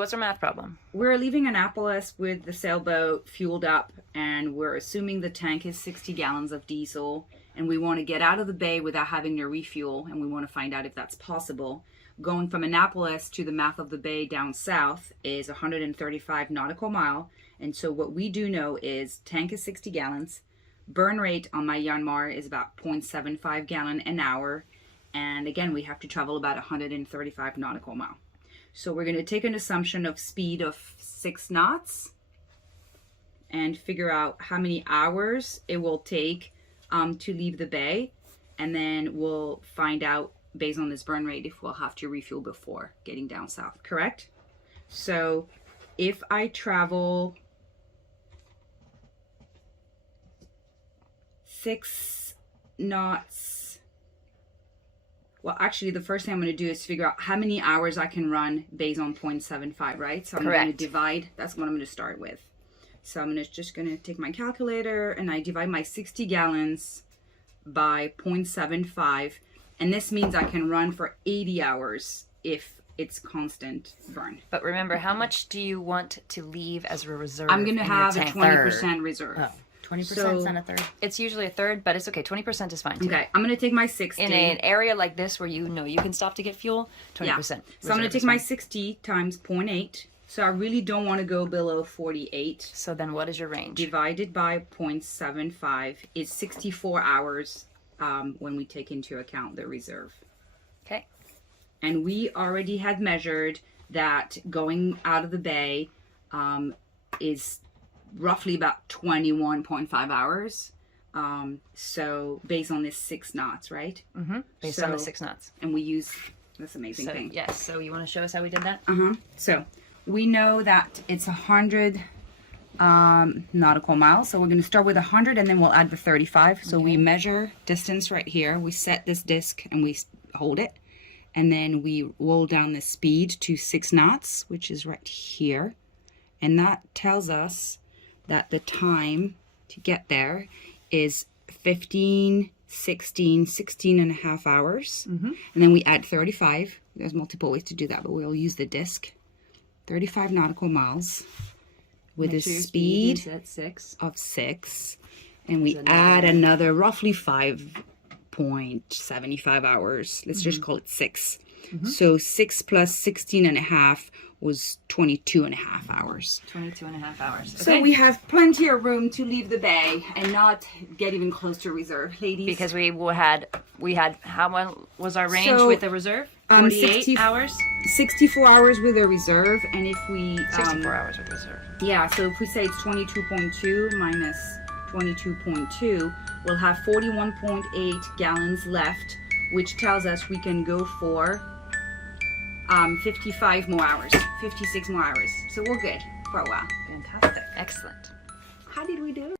what's our math problem? We're leaving Annapolis with the sailboat fueled up, and we're assuming the tank is 60 gallons of diesel, and we want to get out of the bay without having to refuel, and we want to find out if that's possible. Going from Annapolis to the mouth of the bay down south is 135 nautical mile, and so what we do know is tank is 60 gallons, burn rate on my Yanmar is about 0.75 gallon an hour, and again, we have to travel about 135 nautical mile. So we're going to take an assumption of speed of 6 knots and figure out how many hours it will take to leave the bay. And then we'll find out, based on this burn rate, if we'll have to refuel before getting down south, correct? So if I travel 6 knots, well, actually, the first thing I'm going to do is figure out how many hours I can run based on 0.75, right? So I'm going to divide. That's what I'm going to start with. So I'm just going to take my calculator and I divide my 60 gallons by 0.75. And this means I can run for 80 hours if it's constant burn. But remember, how much do you want to leave as a reserve? I'm going to have a 20% reserve. Oh. 20% is not a third. It's usually a third, but it's okay. 20% is fine too. Okay, I'm going to take my 60. In an area like this where you know you can stop to get fuel, 20%. Yeah. So I'm going to take my 60 times 0.8. So I really don't want to go below 48. So then what is your range? Divided by 0.75 is 64 hours when we take into account the reserve. Okay. And we already had measured that going out of the bay is roughly about 21.5 hours. So based on this 6 knots, right? Mm-hmm. Based on the 6 knots. And we use this amazing So, thing. yes. So you want to show us how we did that? So we know that it's 100 nautical miles. So we're going to start with 100 and then we'll add the 35. So we measure distance right here. We set this disc and we hold it. And then we roll down the speed to 6 knots, which is right here. And that tells us that the time to get there is 16 and a half hours. And then we add 35. There's multiple ways to do that, but we'll use the disc. 35 nautical miles with a speed of 6. And we add another roughly 5.75 hours. Let's just call it 6. So 6 plus 16 and a half was 22 and a half hours. 22 and a half hours. Okay. So we have plenty of room to leave the bay and not get even close to reserve, ladies. Because we had how long was our range So, with the reserve? 48 hours? 64 hours with a reserve, and if we 64 hours with reserve. yeah, so if we say it's 22.2 minus 22.2, we'll have 41.8 gallons left, which tells us we can go for 55 more hours, 56 more hours. So we're good for a while. Fantastic. Excellent. How did we do?